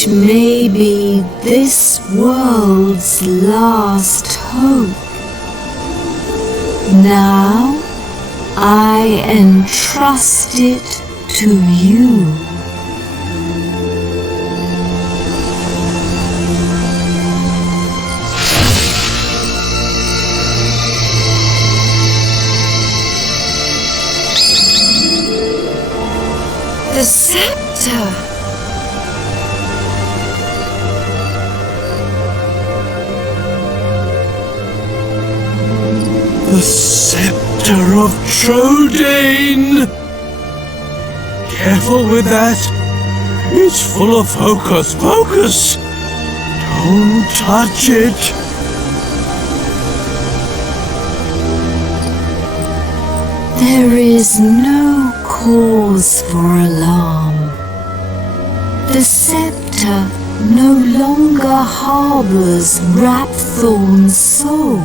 which may be this world's last hope. Now I entrust it to you. The scepter! The scepter of Trodain! Careful with that. It's full of hocus pocus. Don't touch it. There is no cause for alarm. The scepter no longer harbors Rapthorn's soul.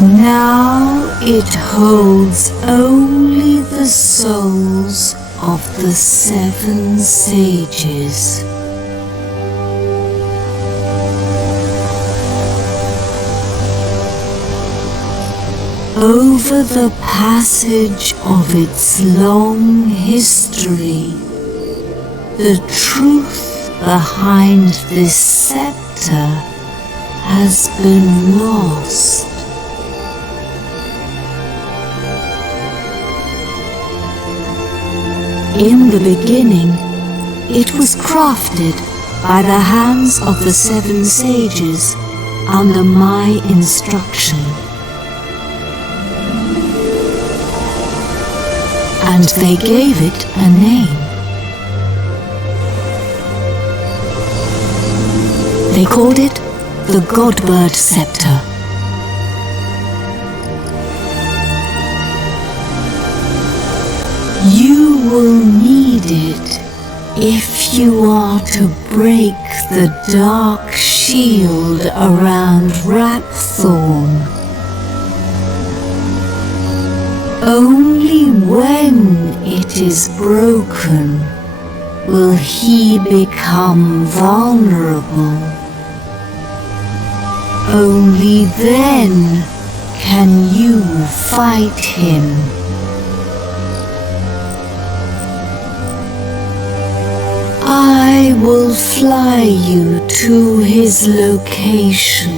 Now it holds only the souls of the 7 sages. Over the passage of its long history, the truth behind this scepter has been lost. In the beginning, it was crafted by the hands of the 7 sages under my instruction. And they gave it a name. They called it the Godbird Scepter. You will need it if you are to break the dark shield around Rapthorn. Only when it is broken will he become vulnerable. Only then can you fight him. I will fly you to his location.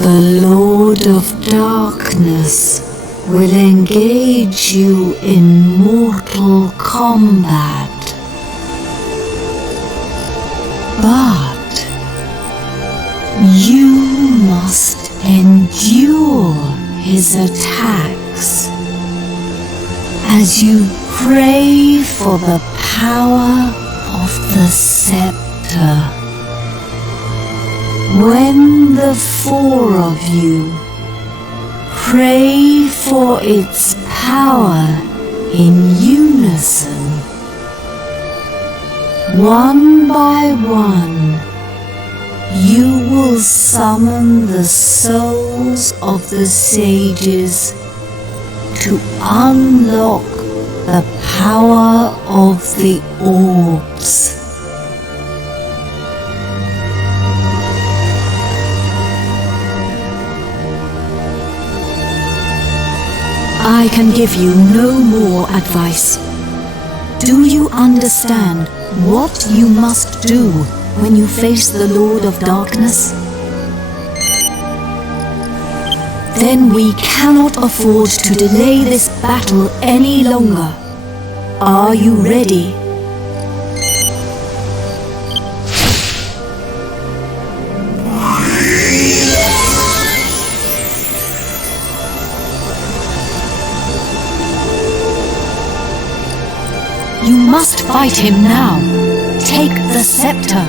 The Lord of Darkness will engage you in mortal combat. But you must endure his attacks as you pray for the power of the scepter. When the 4 of you pray for its power in unison, one by one, you will summon the souls of the sages to unlock the power of the orbs. I can give you no more advice. Do you understand what you must do when you face the Lord of Darkness? Then we cannot afford to delay this battle any longer. Are you ready? You must fight him now. Take the scepter.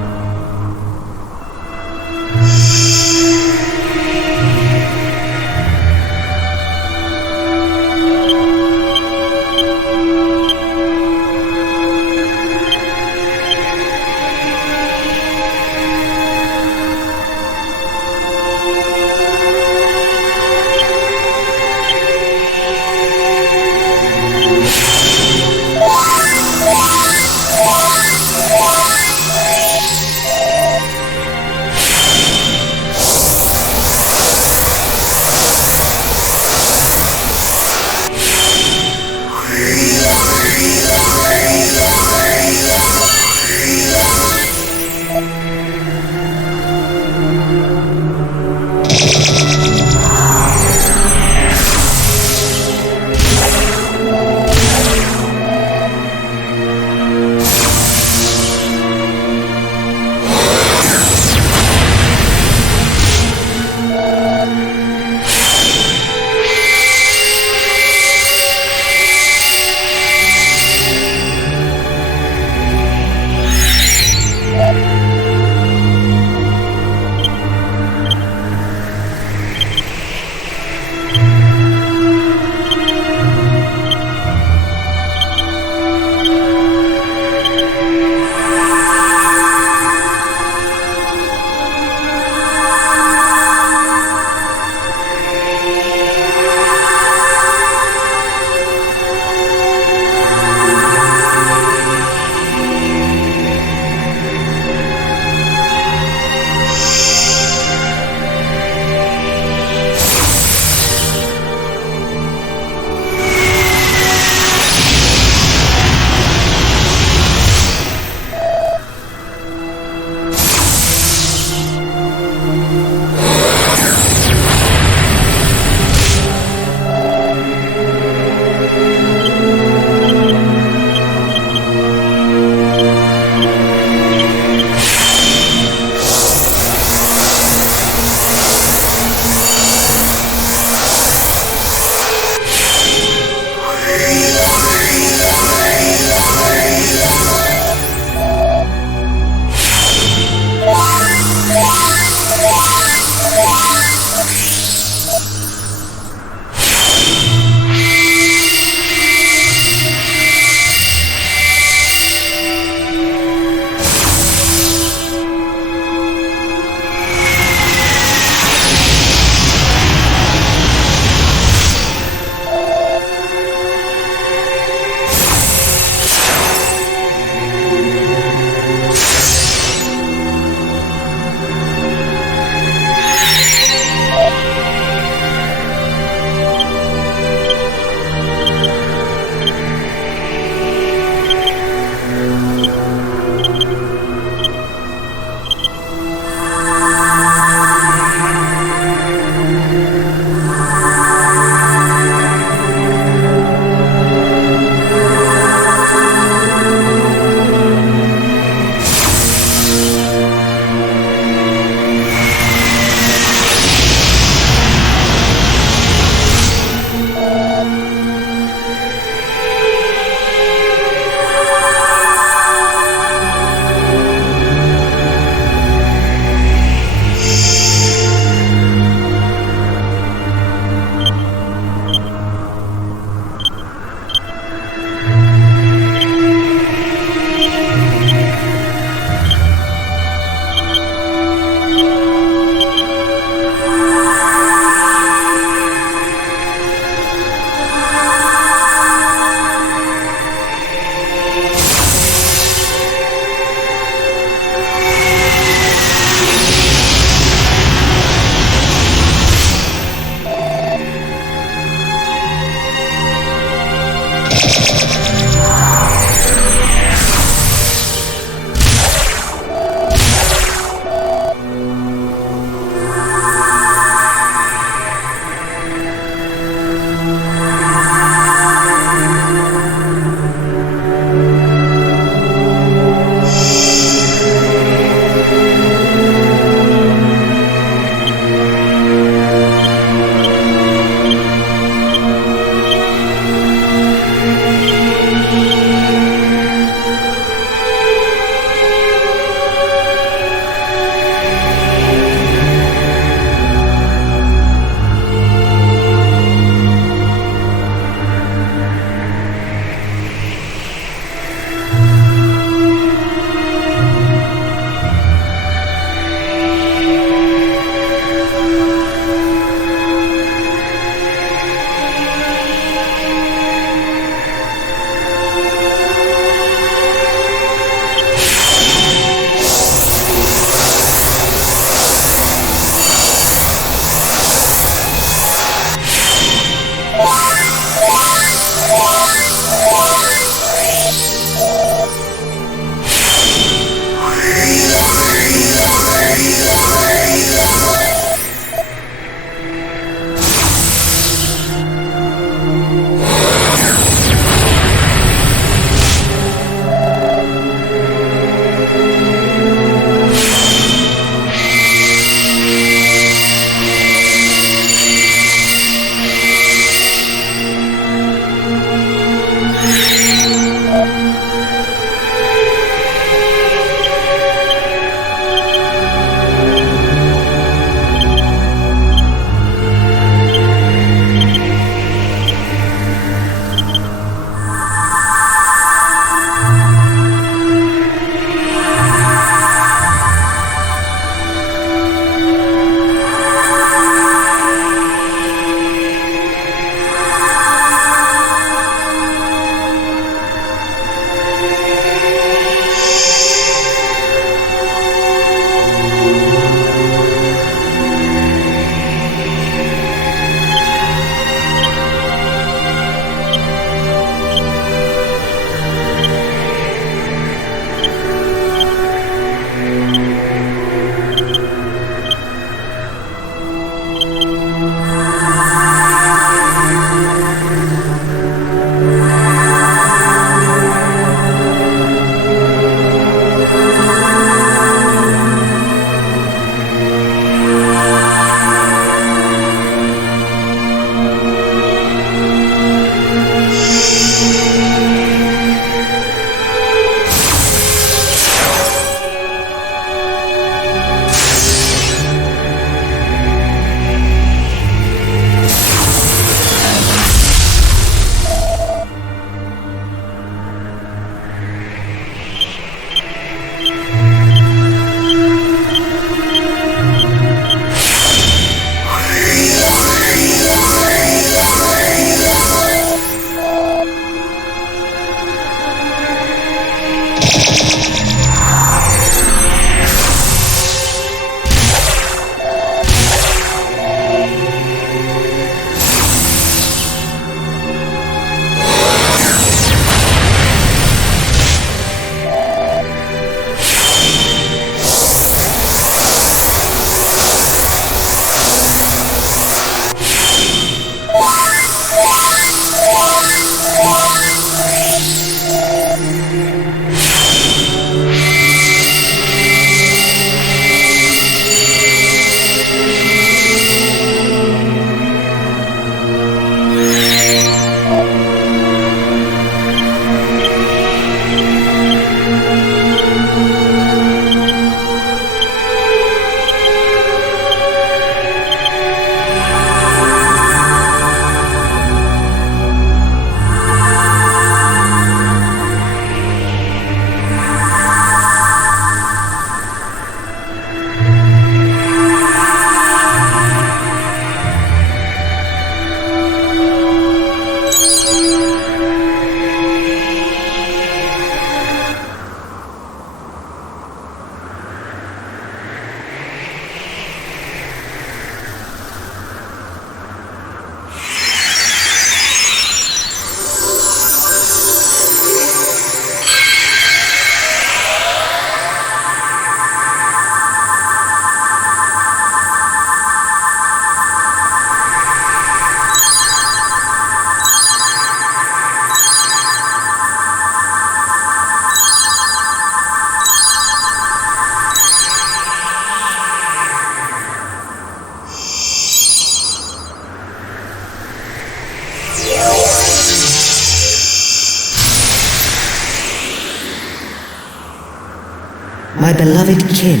My beloved kin,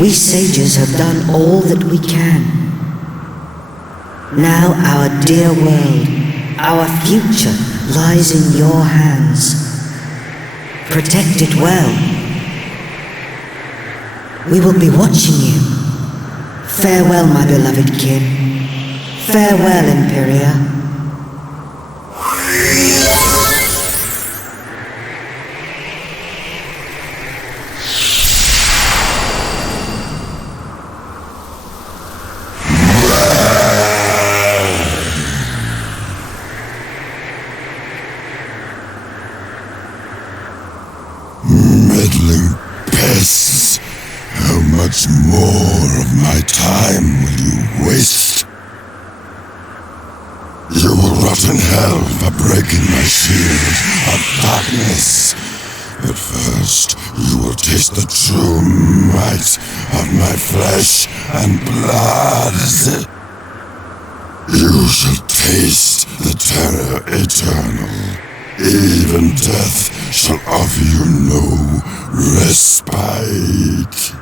we sages have done all that we can. Now our dear world, our future lies in your hands. Protect it well. We will be watching you. Farewell, my beloved kin. Farewell, Imperia. Meddling pests! How much more of my time will you waste? You will rot in hell for breaking my shield of darkness. But first, you will taste the true might of my flesh and blood. You shall taste the terror eternal. Even death shall offer you no respite.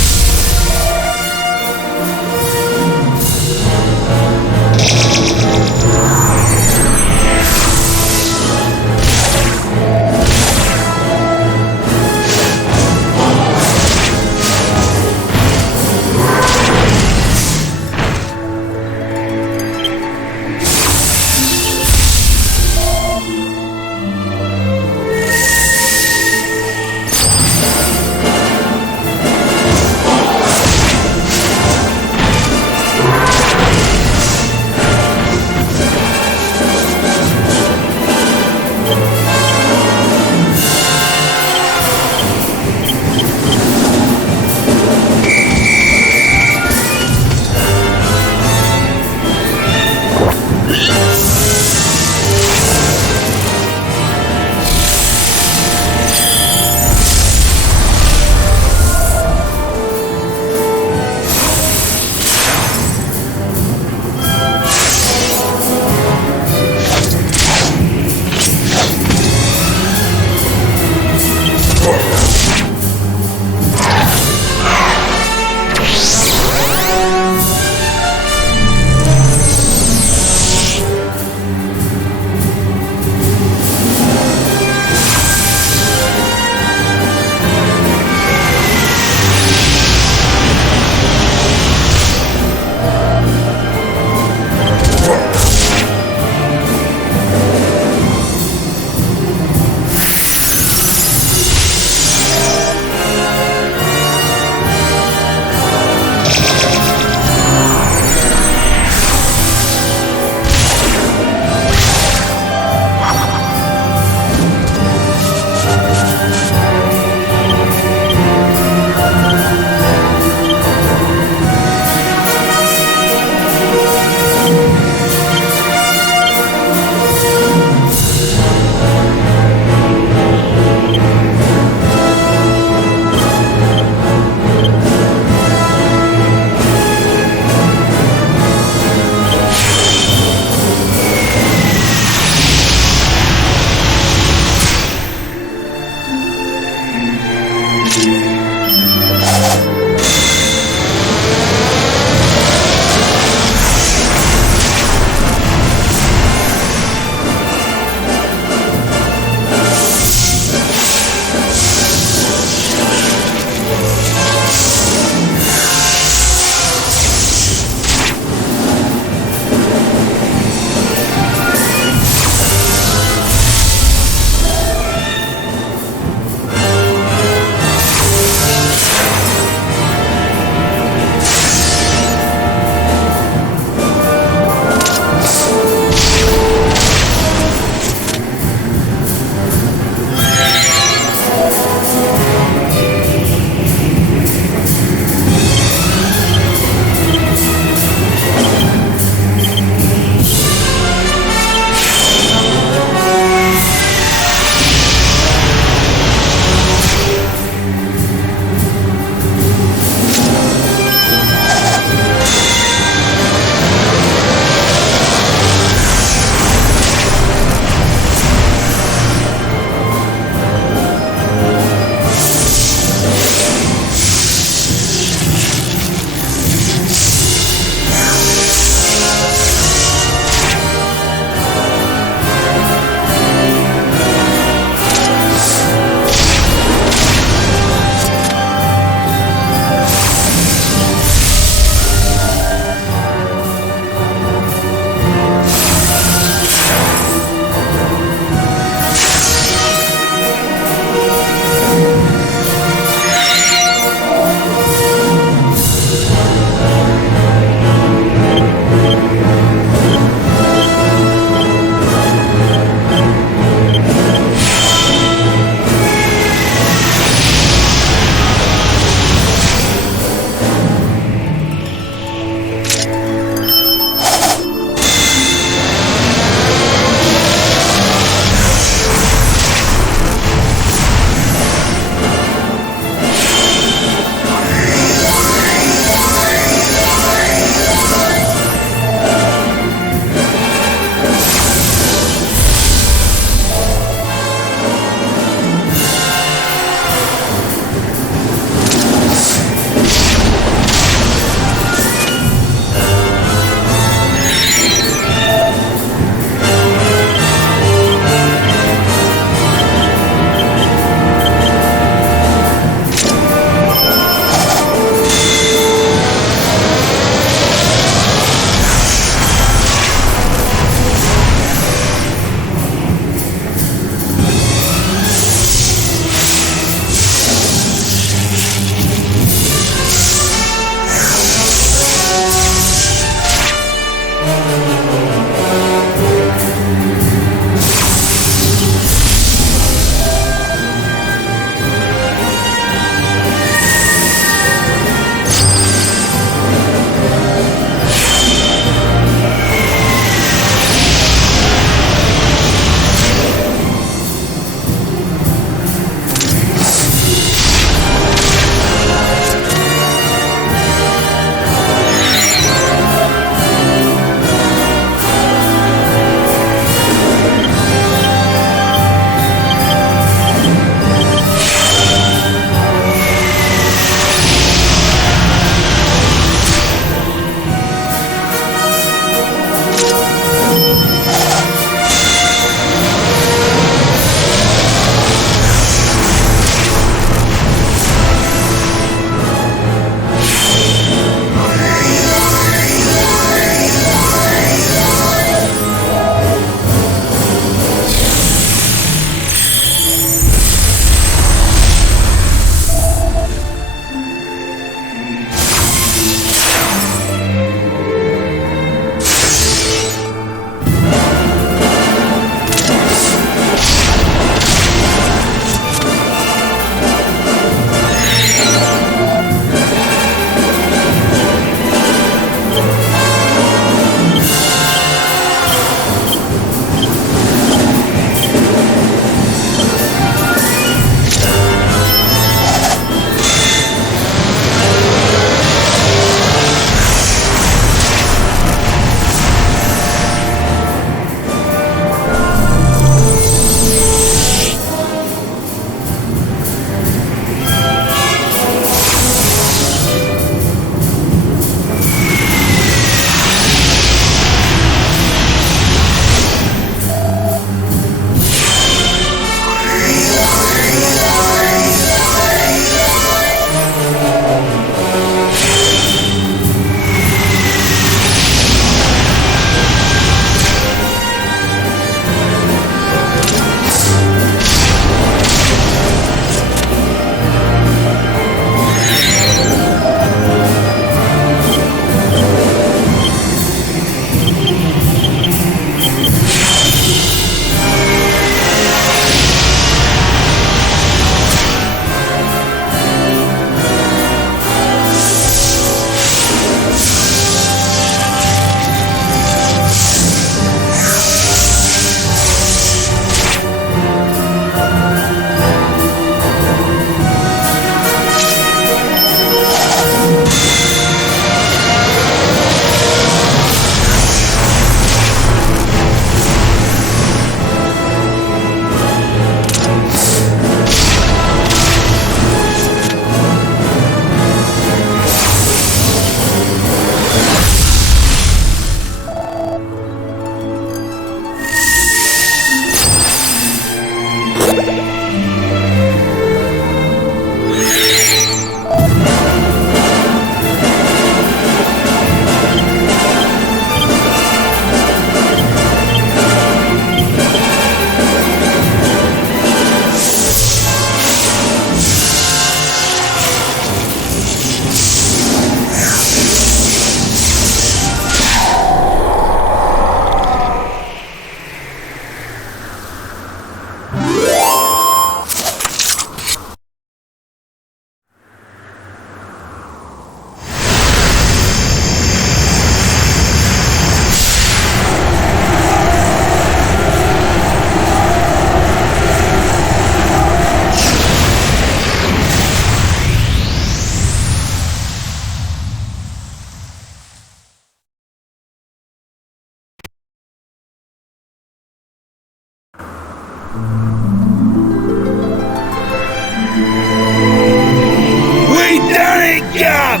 We done it, Gov!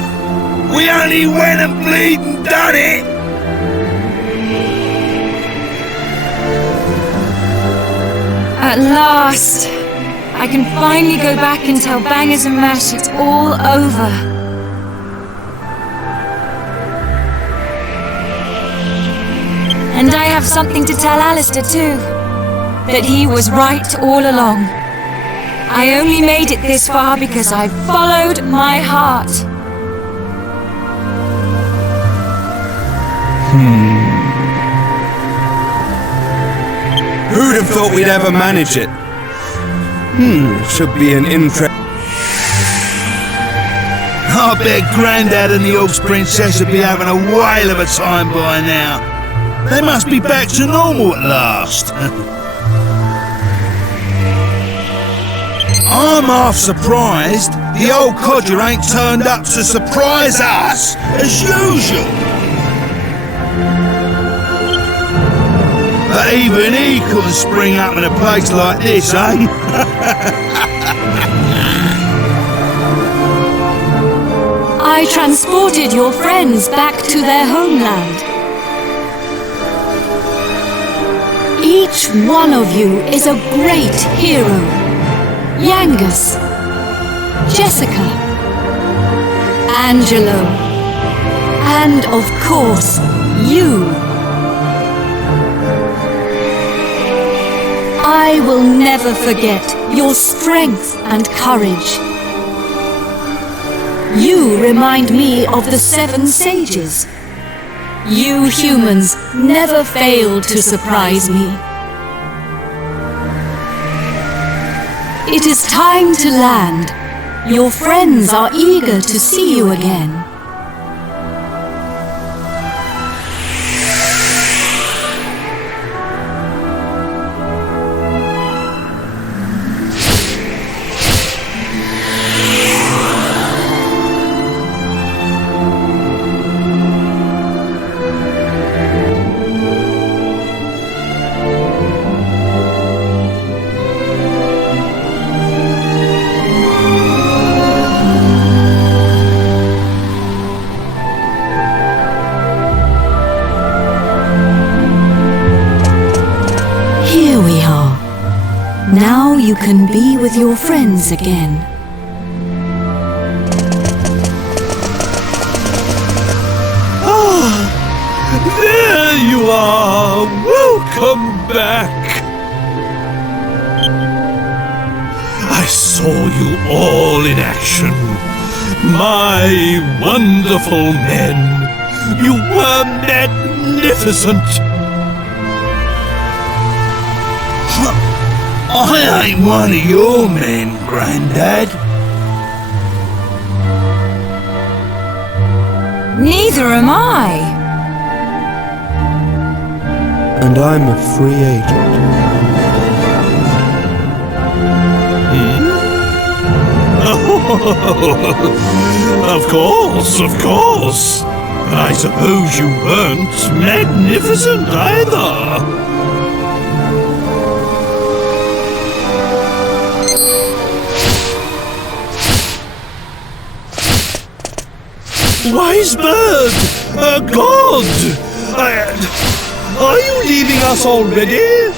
We only went and bleeding done it! At last! I can finally go back and tell Bangers and Mash it's all over. And I have something to tell Alistair too. That he was right all along. I only made it this far because I followed my heart. Who'd have thought we'd ever manage it? Should be an interest. I bet Grandad and the Orcs Princess would be having a whale of a time by now. They must be back to normal at last. I'm half surprised the old codger ain't turned up to surprise us, as usual. But even he couldn't spring up in a place like this, eh? I transported your friends back to their homeland. Each one of you is a great hero. Yangus, Jessica, Angelo, and of course, you. I will never forget your strength and courage. You remind me of the 7 sages. You humans never fail to surprise me. It is time to land. Your friends are eager to see you again. Now you can be with your friends again. There you are! Welcome back! I saw you all in action. My wonderful men. You were magnificent. I ain't one of your men, Grandad. Neither am I. And I'm a free agent. Of course. I suppose you weren't magnificent either. Wise bird! God! Are you leaving us already?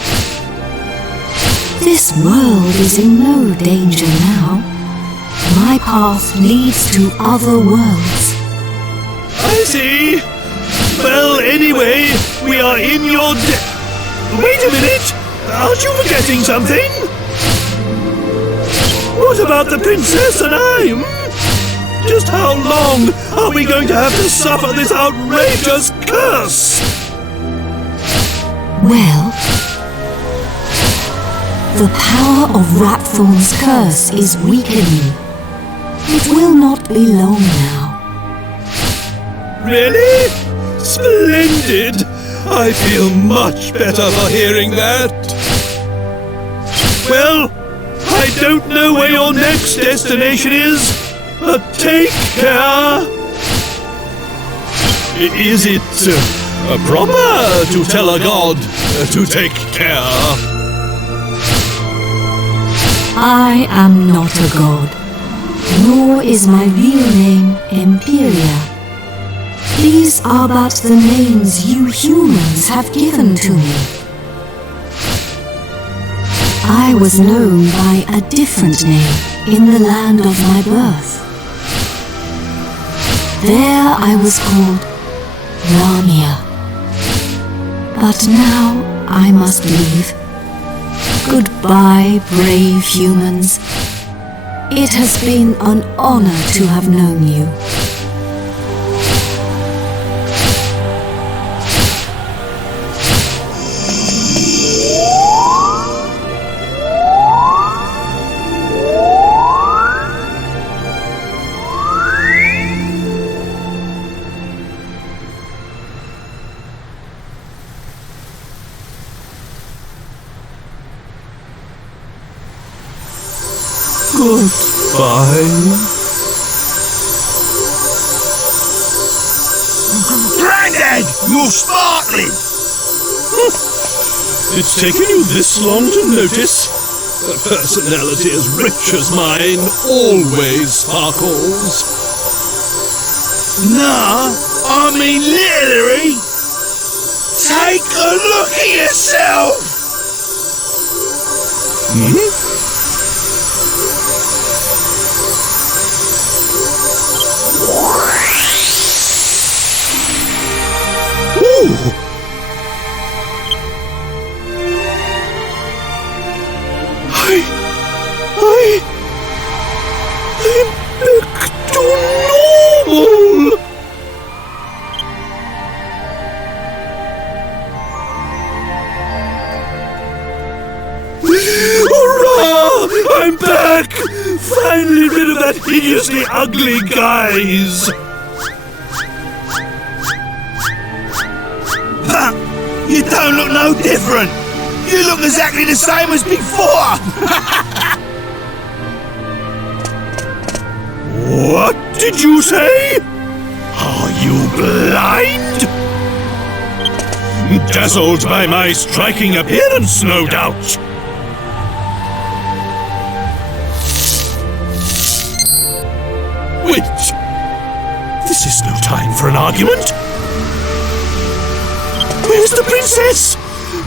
This world is in no danger now. My path leads to other worlds. I see. Well, anyway, we are in your Wait a minute! Aren't you forgetting something? What about the princess and I? Just how long are we going to have to suffer this outrageous curse? Well, the power of Rapthorn's curse is weakening. It will not be long now. Really? Splendid! I feel much better for hearing that. Well, I don't know where your next destination is. Take care! Is it proper to tell a god to take care? I am not a god, nor is my real name Empiria. These are but the names you humans have given to me. I was known by a different name in the land of my birth. There I was called Lamia. But now I must leave. Goodbye, brave humans. It has been an honor to have known you. Goodbye. Grandad, you're sparkling! It's taken you this long to notice? A personality as rich as mine always sparkles. Nah, I mean literally. Take a look at yourself! I'm back to normal. Hurrah! I'm back! Finally rid of that hideously ugly guise. Ha! You don't look no different! You look exactly the same as before! What did you say? Are you blind? Dazzled by my striking appearance, no doubt. Wait! This is no time for an argument. Where's the princess?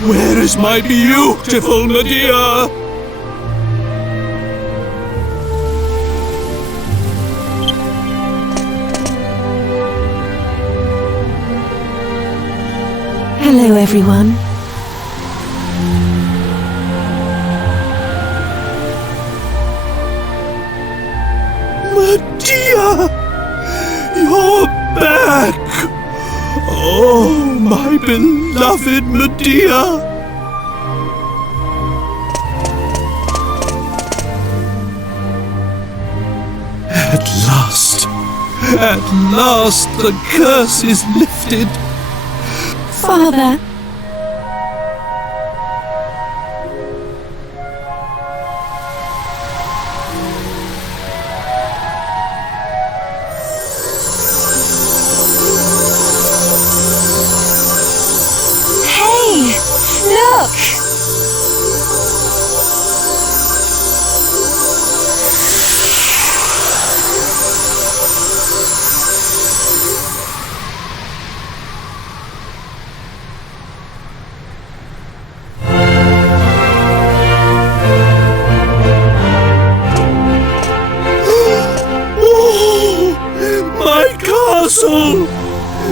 Where is my beautiful Medea? Hello, everyone. Medea! You're back! Oh, my beloved Medea! At last the curse is lifted. Father, Hey! Look!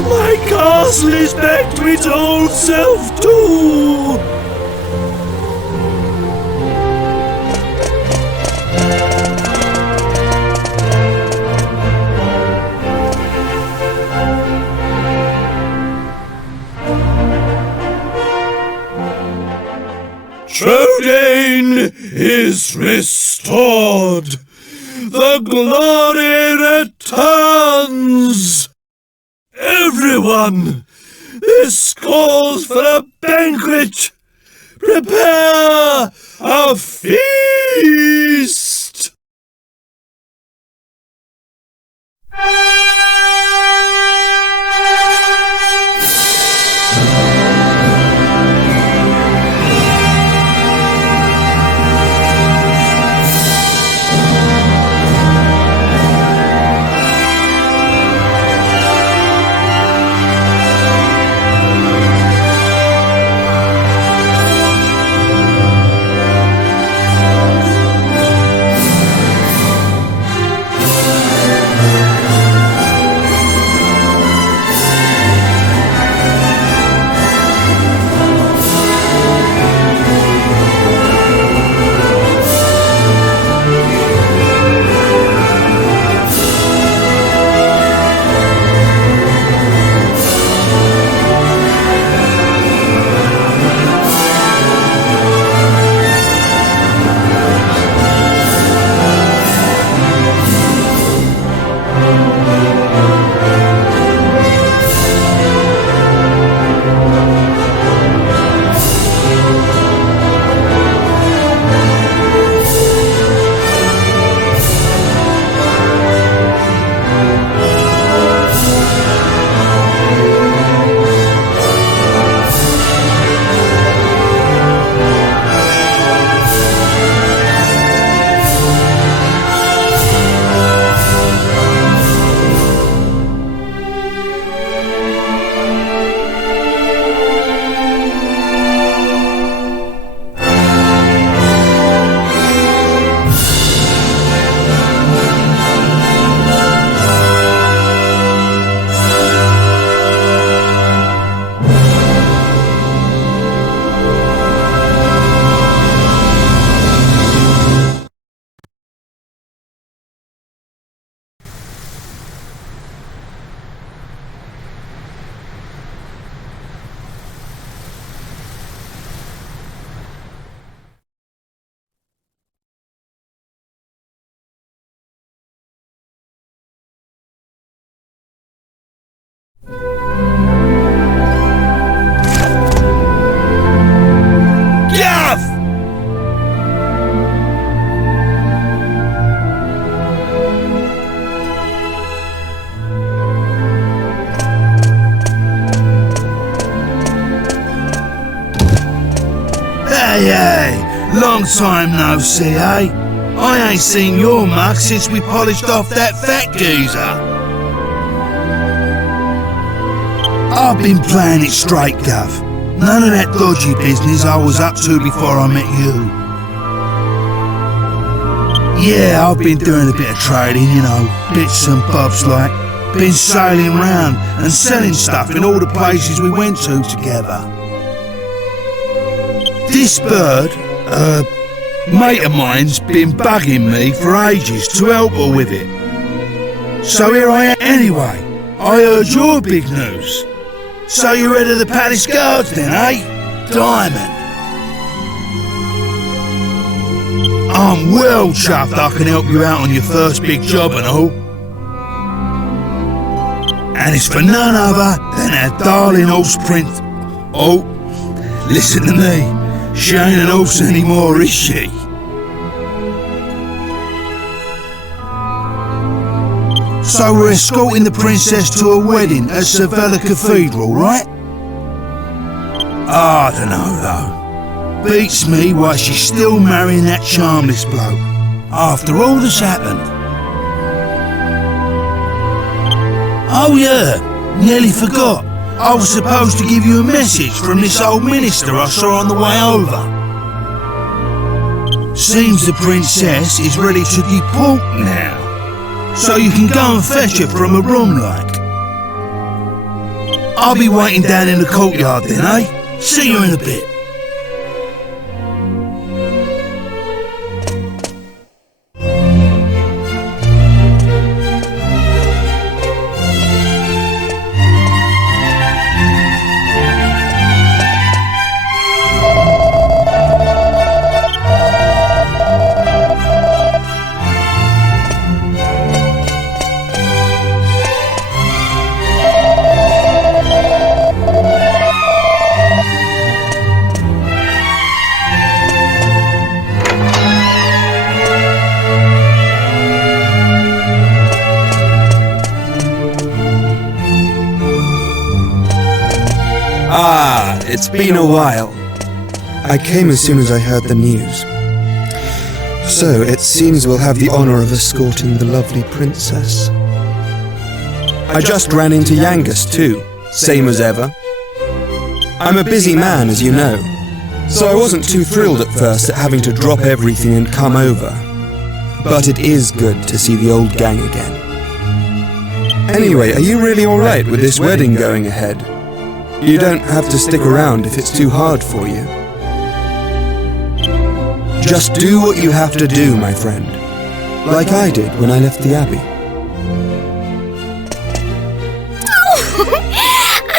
My castle is back to its old self too! Trodain is restored! The glory returns! Everyone, this calls for a banquet! Prepare a feast! Hey, long time no see, eh? I ain't seen your mug since we polished off that fat geezer. I've been playing it straight, Gov. None of that dodgy business I was up to before I met you. Yeah, I've been doing a bit of trading, you know, bits and bobs like. Been sailing round and selling stuff in all the places we went to together. This bird, mate of mine's been bugging me for ages to help her with it. So here I am anyway. I heard your big news. So you're head of the Palace Guards then, eh? Diamond. I'm well chuffed I can help you out on your first big job and all. And it's for none other than our darling horse Prince. Oh, listen to me. She ain't an horse anymore, is she? So we're escorting the princess to a wedding at Sevilla Cathedral, right? I don't know, though. Beats me why she's still marrying that charmless bloke, after all that's happened. Oh yeah, nearly forgot. I was supposed to give you a message from this old minister I saw on the way over. Seems the princess is ready to deport now. So you can go and fetch her from a room like. I'll be waiting down in the courtyard then, eh? See you in a bit. It's been a while. I came as soon as I heard the news. So, it seems we'll have the honor of escorting the lovely princess. I just ran into Yangus too, same as ever. I'm a busy man, as you know, so I wasn't too thrilled at first at having to drop everything and come over. But it is good to see the old gang again. Anyway, are you really alright with this wedding going ahead? You don't have to stick around if it's too hard for you. Just do what you have to do, my friend. Like I did when I left the Abbey. Oh,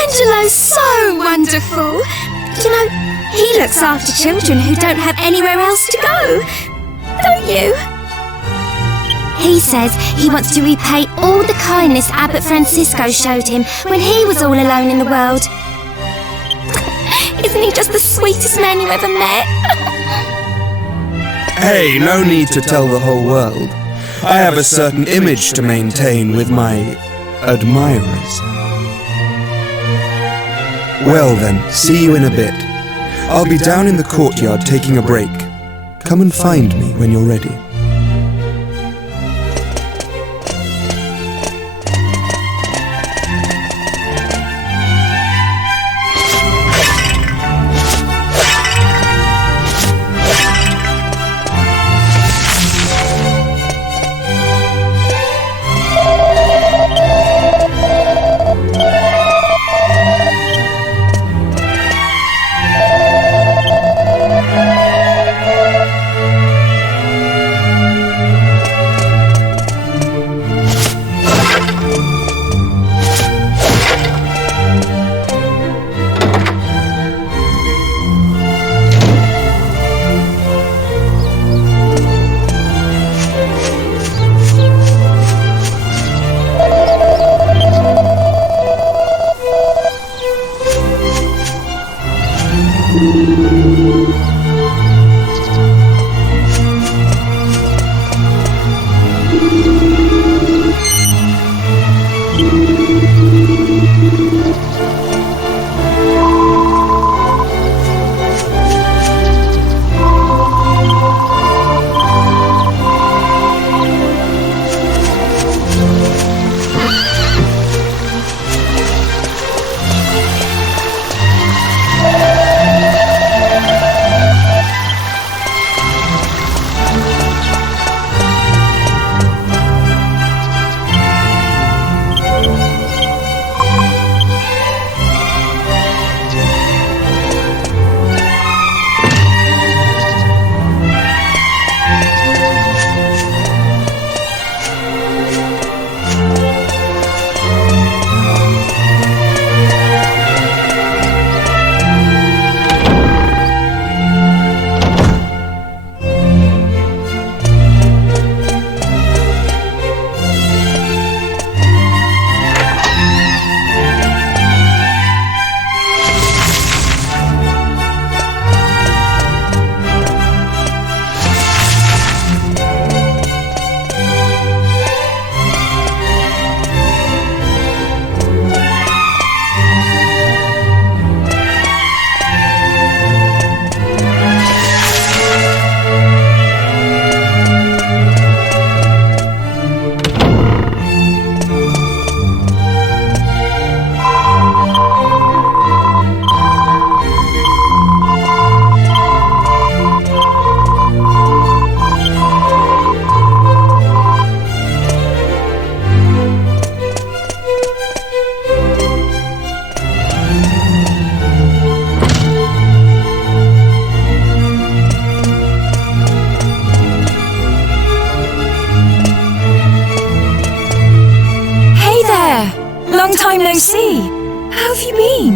Angelo's so wonderful. You know, he looks after children who don't have anywhere else to go. Don't you? He says he wants to repay all the kindness Abbot Francisco showed him when he was all alone in the world. Isn't he just the sweetest man you ever met? Hey, no need to tell the whole world. I have a certain image to maintain with my admirers. Well then, see you in a bit. I'll be down in the courtyard taking a break. Come and find me when you're ready. Long time no see. How have you been?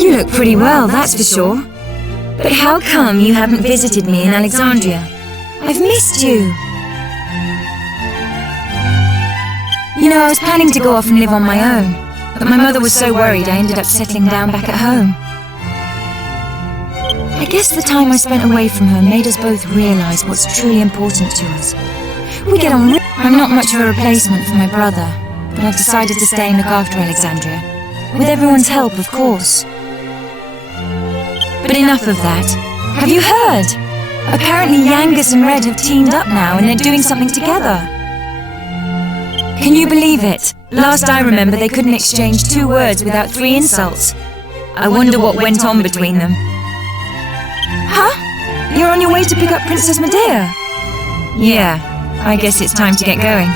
You look pretty well, that's for sure. But how come you haven't visited me in Alexandria? I've missed you. You know, I was planning to go off and live on my own, but my mother was so worried I ended up settling down back at home. I guess the time I spent away from her made us both realize what's truly important to us. We get on. I'm not much of a replacement for my brother, but I've decided to stay and look after Alexandria. With everyone's help, of course. But enough of that. Have you heard? Apparently Yangus and Red have teamed up now and they're doing something together. Can you believe it? Last I remember they couldn't exchange 2 words without 3 insults. I wonder what went on between them. Huh? You're on your way to pick up Princess Medea? Yeah, I guess it's time to get going.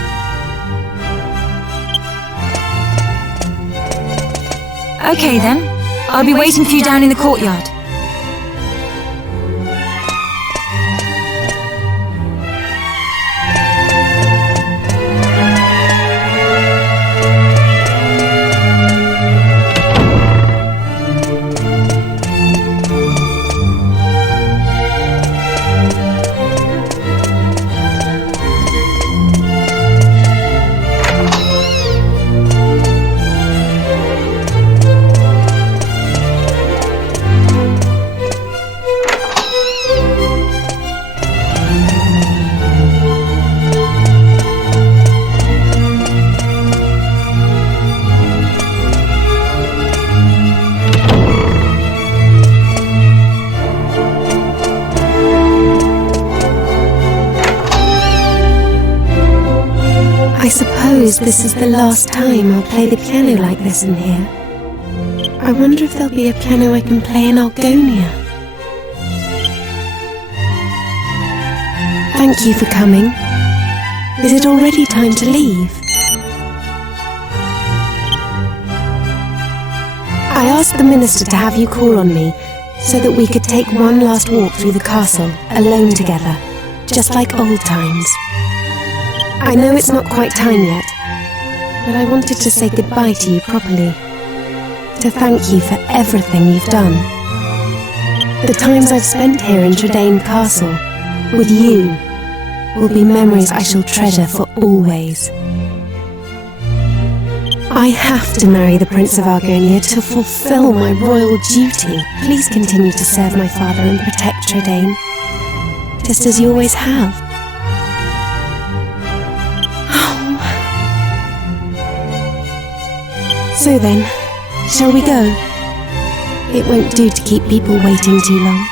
Okay then, I'll be waiting for you down in the courtyard. I suppose this is the last time I'll play the piano like this in here. I wonder if there'll be a piano I can play in Argonia. Thank you for coming. Is it already time to leave? I asked the minister to have you call on me so that we could take one last walk through the castle, alone together, just like old times. I know it's not quite time yet, but I wanted to say goodbye to you properly, to thank you for everything you've done. The times I've spent here in Tradaine Castle, with you, will be memories I shall treasure for always. I have to marry the Prince of Argonia to fulfill my royal duty. Please continue to serve my father and protect Tradaine, just as you always have. So then, shall we go? It won't do to keep people waiting too long.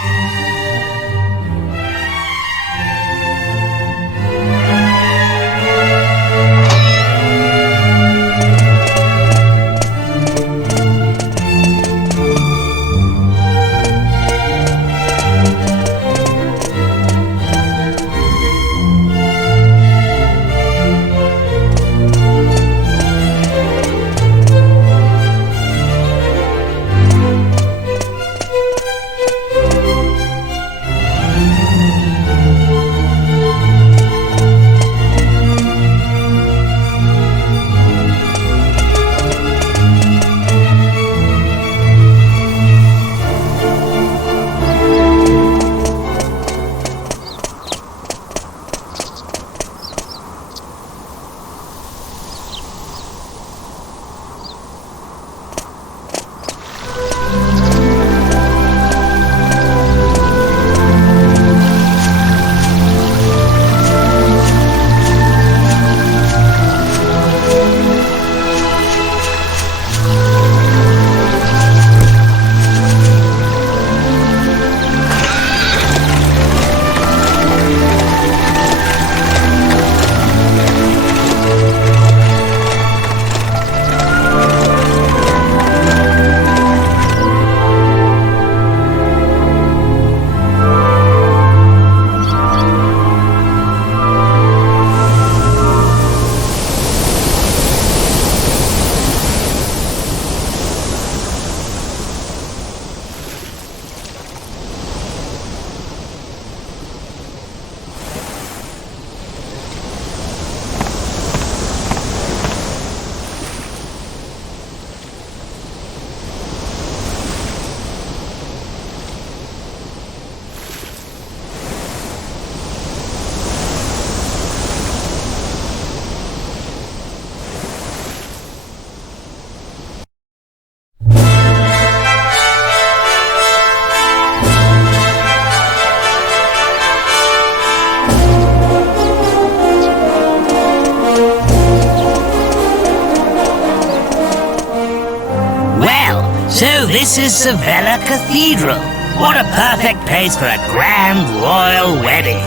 So this is Sevilla Cathedral. What a perfect place for a grand royal wedding.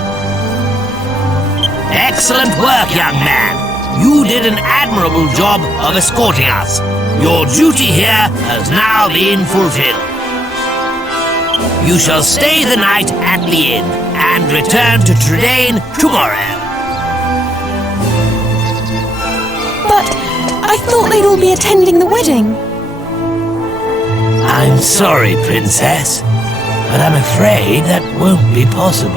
Excellent work, young man. You did an admirable job of escorting us. Your duty here has now been fulfilled. You shall stay the night at the inn and return to Tradaine tomorrow. But I thought they'd all be attending the wedding. I'm sorry, Princess, but I'm afraid that won't be possible.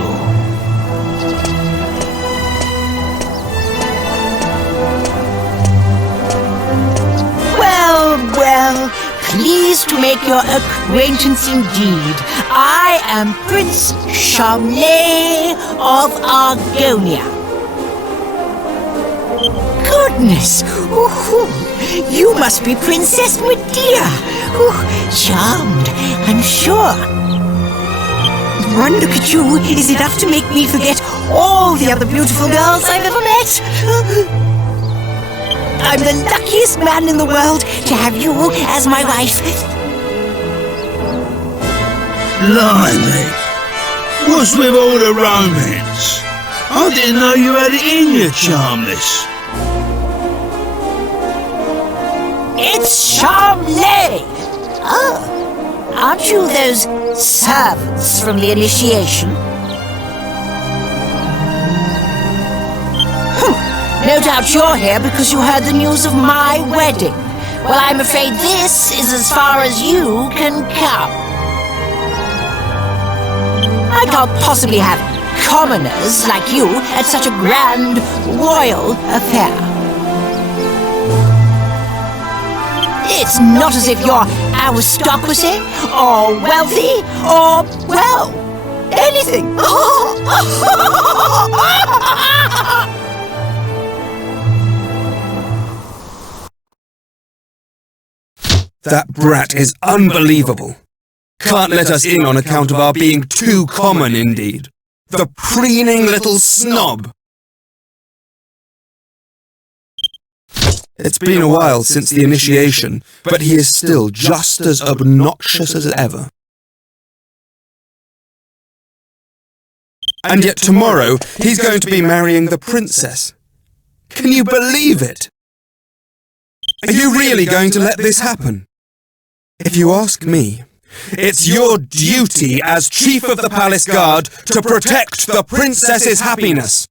Well, pleased to make your acquaintance indeed. I am Prince Salam of Argonia. Goodness! You must be Princess Medea. Charmed, I'm sure. One look at you is enough to make me forget all the other beautiful girls I've ever met. I'm the luckiest man in the world to have you as my wife. Blimey, what's with all the romance? I didn't know you had it in you, Charmless. It's Charmley! Oh, aren't you those servants from the initiation? No doubt you're here because you heard the news of my wedding. Well, I'm afraid this is as far as you can come. I can't possibly have commoners like you at such a grand royal affair. It's not as if you're aristocracy, or wealthy, or, well, anything. That brat is unbelievable. Can't let us in on account of our being too common indeed. The preening little snob! It's been a while since the initiation, but he is still just as obnoxious as ever. And yet tomorrow he's going to be marrying the princess. Can you believe it? Are you really going to let this happen? If you ask me, it's your duty as Chief of the Palace Guard to protect the princess's happiness.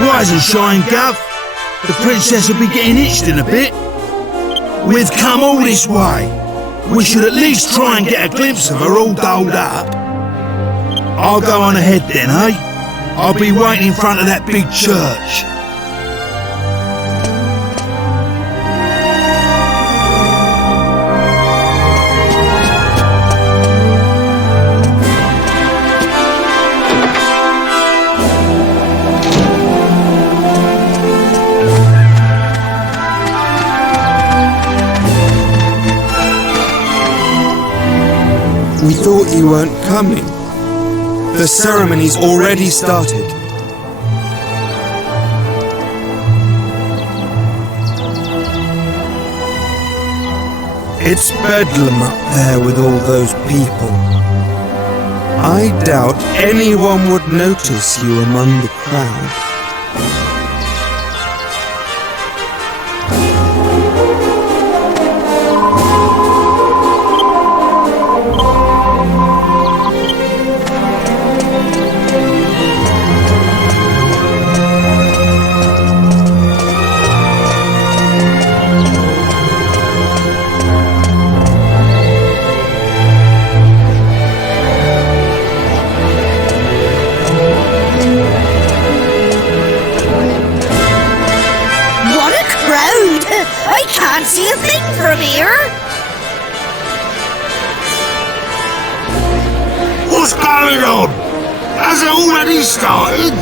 Rise and shine, Gov. The princess will be getting itched in a bit. We've come all this way. We should at least try and get a glimpse of her all dolled up. I'll go on ahead then, eh? I'll be waiting in front of that big church. We thought you weren't coming. The ceremony's already started. It's bedlam up there with all those people. I doubt anyone would notice you among the crowd. See a thing from here. What's going on? Has it already started?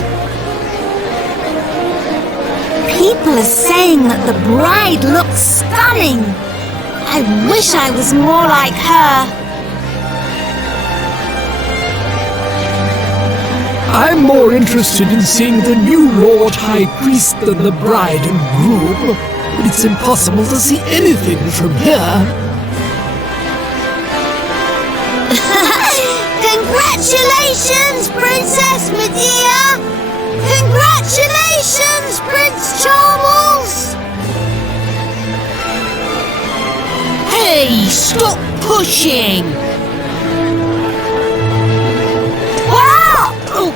People are saying that the bride looks stunning. I wish I was more like her. I'm more interested in seeing the new Lord High Priest than the bride and groom. But it's impossible to see anything from here. Congratulations, Princess Medea! Congratulations, Prince Charles! Hey, stop pushing! Wow! Oh.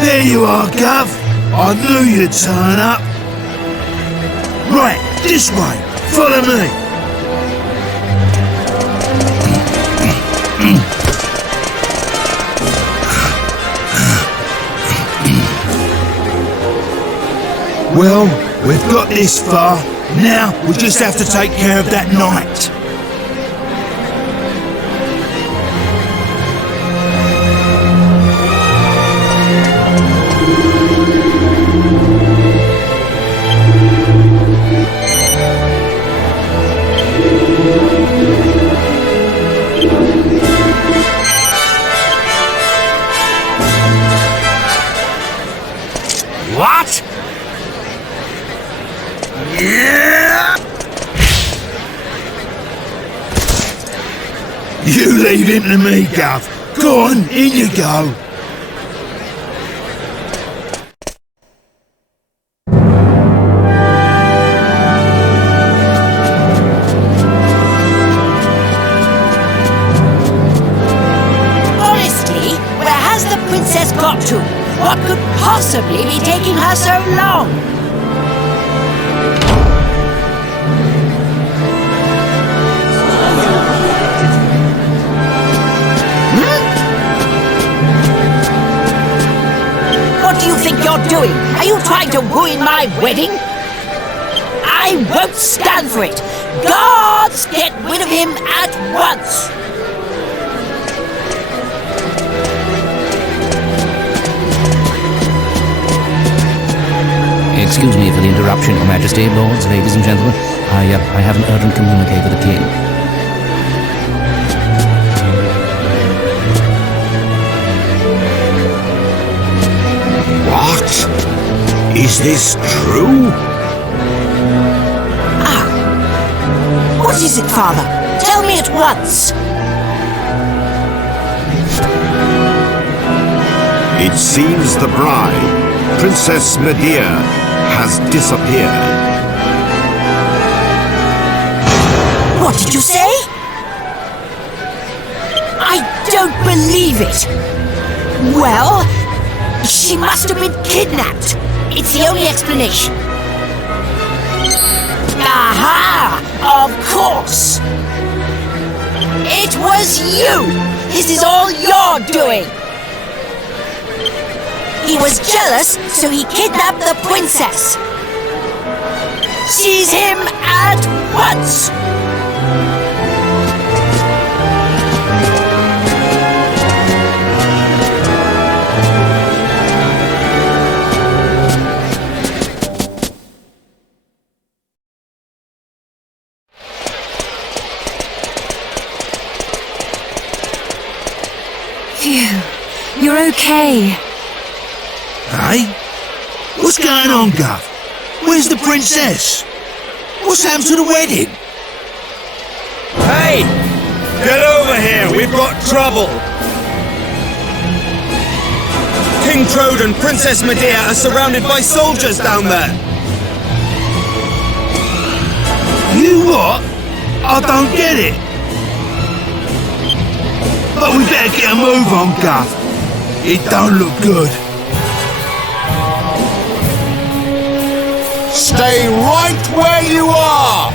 There you are, Gov. I knew you'd turn up. Right, this way. Follow me. Well, we've got this far. Now we just have to take care of that knight. You leave him to me, Gov. Go on, in you go. Honestly, where has the princess got to? What could possibly be taking her so long? What do you think you're doing? Are you trying to ruin my wedding? I won't stand for it! Guards, get rid of him at once! Excuse me for the interruption, Your Majesty, lords, ladies and gentlemen. I have an urgent communique with the King. What? Is this true? What is it, Father? Tell me at once! It seems the bride, Princess Medea, has disappeared. What did you say? I don't believe it! Well, she must have been kidnapped. It's the only explanation. Aha! Of course! It was you! This is all your doing! He was jealous, so he kidnapped the princess. Seize him at once! Phew, you're okay. Hey? What's going on, Gov? Where's the princess? What's happened to the wedding? Hey! Get over here, we've got trouble! King Trode and Princess Medea are surrounded by soldiers down there! You what? I don't get it. But we better get a move on, Gov. It don't look good. Stay right where you are!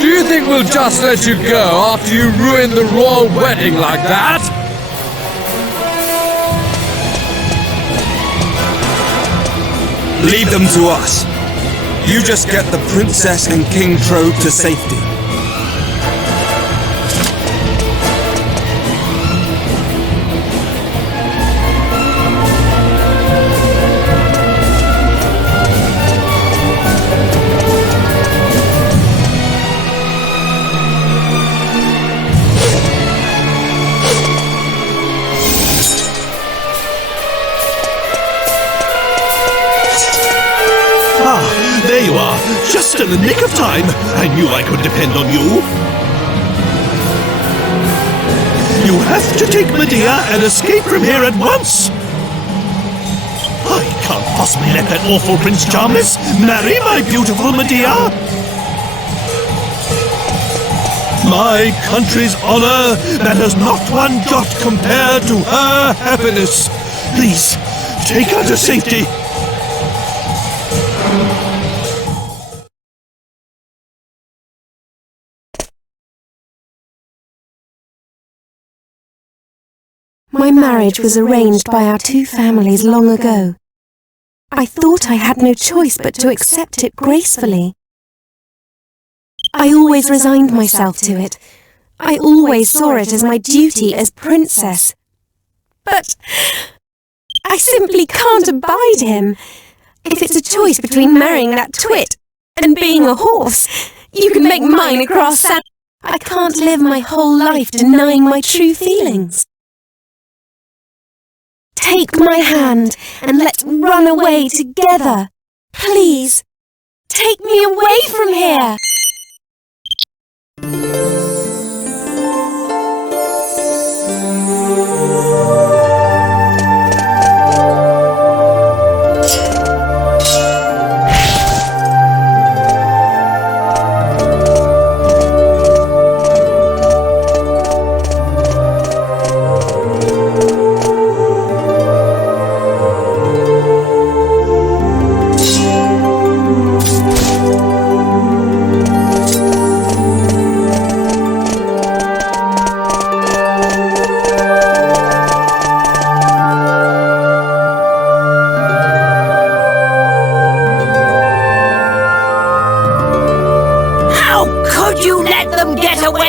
Do you think we'll just let you go after you ruined the royal wedding like that? Leave them to us. You just get the princess and King Trode to safety. There you are, just in the nick of time. I knew I could depend on you. You have to take Medea and escape from here at once. I can't possibly let that awful Prince Charmless marry my beautiful Medea. My country's honor matters not one jot compared to her happiness. Please, take her to safety. My marriage was arranged by our two families long ago. I thought I had no choice but to accept it gracefully. I always resigned myself to it. I always saw it as my duty as princess. But I simply can't abide him. If it's a choice between marrying that twit and being a horse, you can make mine a grass saddle. I can't live my whole life denying my true feelings. Take my hand and let's run away together. Please, take me away from here.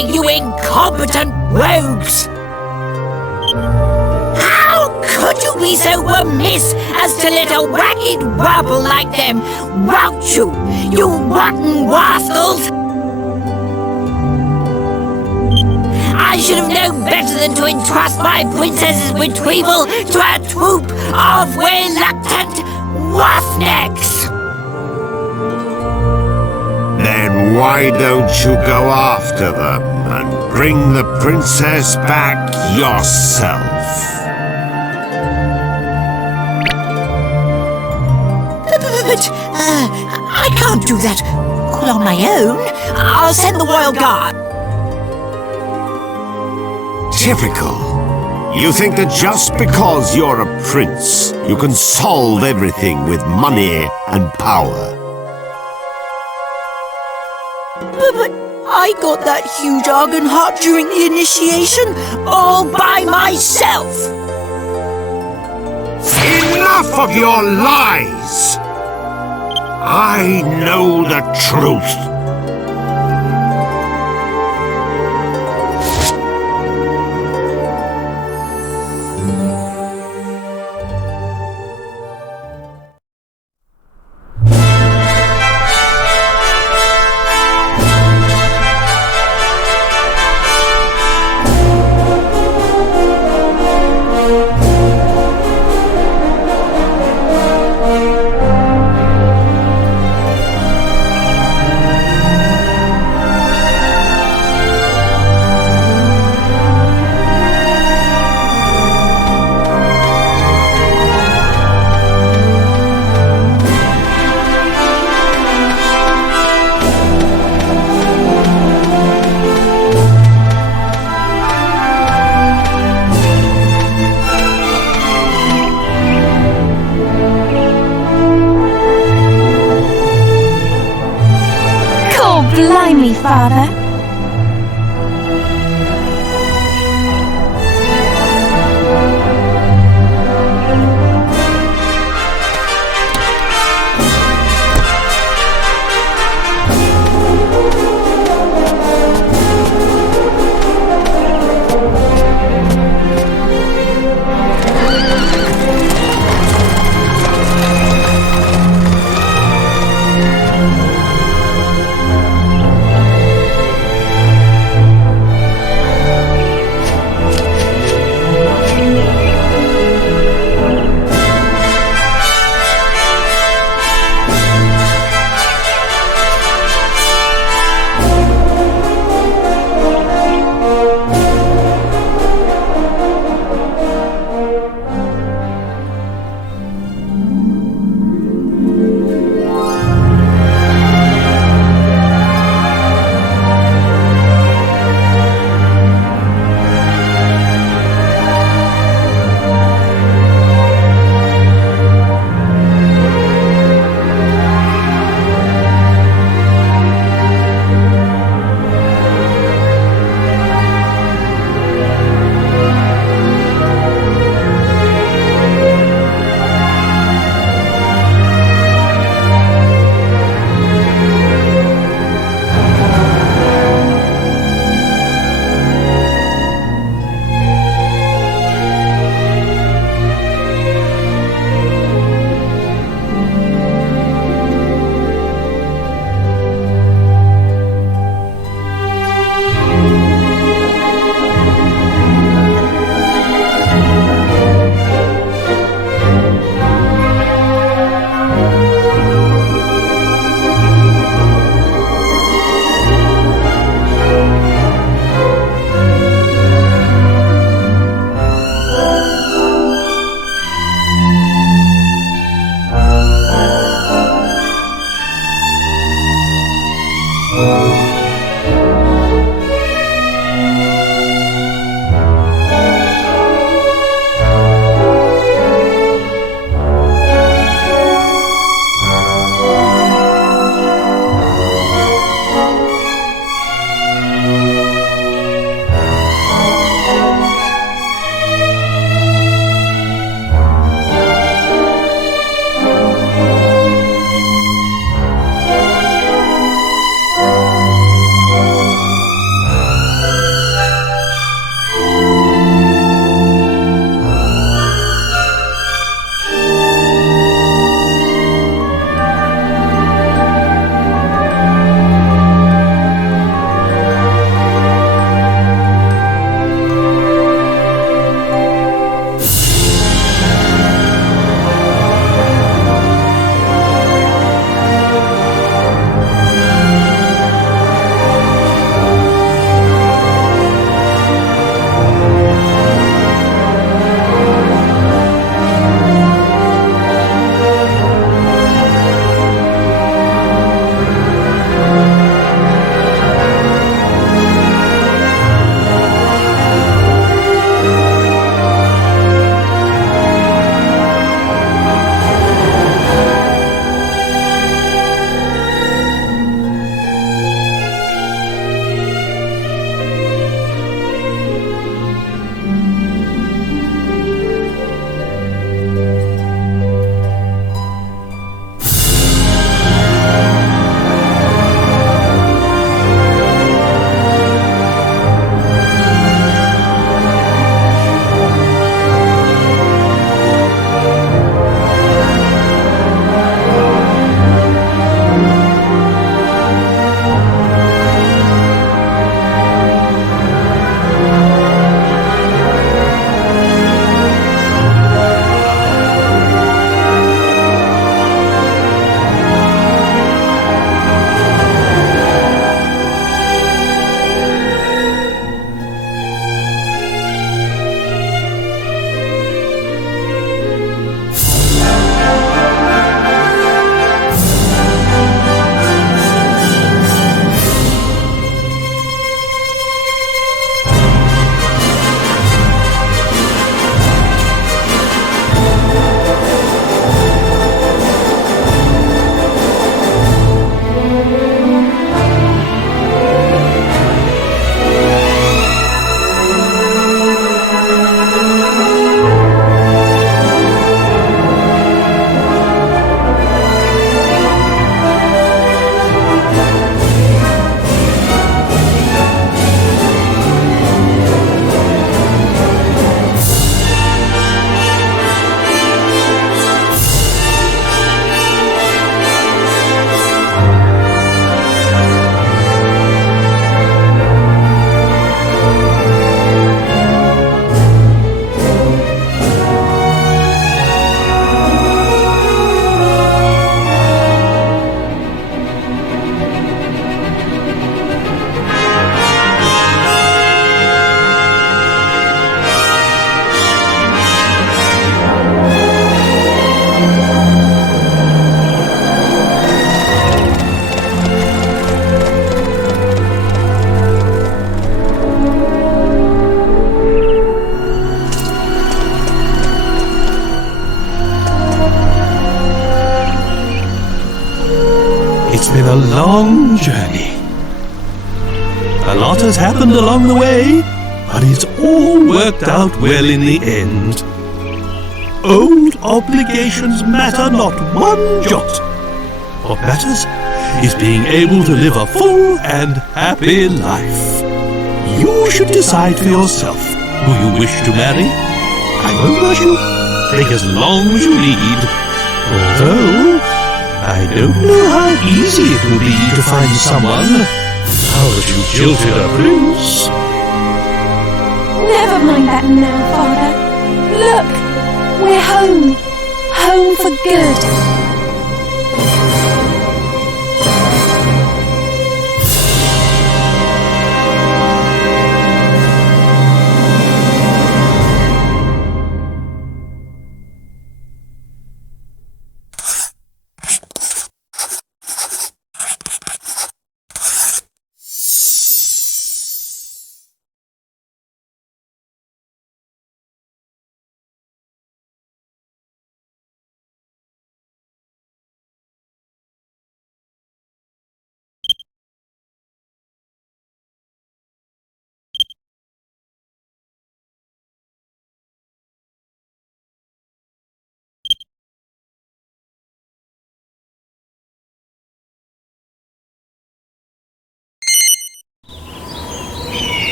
You incompetent rogues! How could you be so remiss as to let a ragged rabble like them rout you, you rotten rascals? I should have known better than to entrust my princess's retrieval to a troop of reluctant roughnecks! Then why don't you go after them and bring the princess back yourself? But I can't do that all on my own. I'll send the royal guard. Typical. You think that just because you're a prince, you can solve everything with money and power. But I got that huge argon heart during the initiation all by myself. Enough of your lies! I know the truth. Blimey, Father. been a long journey. A lot has happened along the way, but it's all worked out well in the end. Old obligations matter not one jot. What matters is being able to live a full and happy life. You should decide for yourself who you wish to marry. I won't rush you. Take as long as you need. Although, I don't know how easy it will be to find someone now that you've jilted a prince. Never mind that now, Father. Look, we're home. Home for good.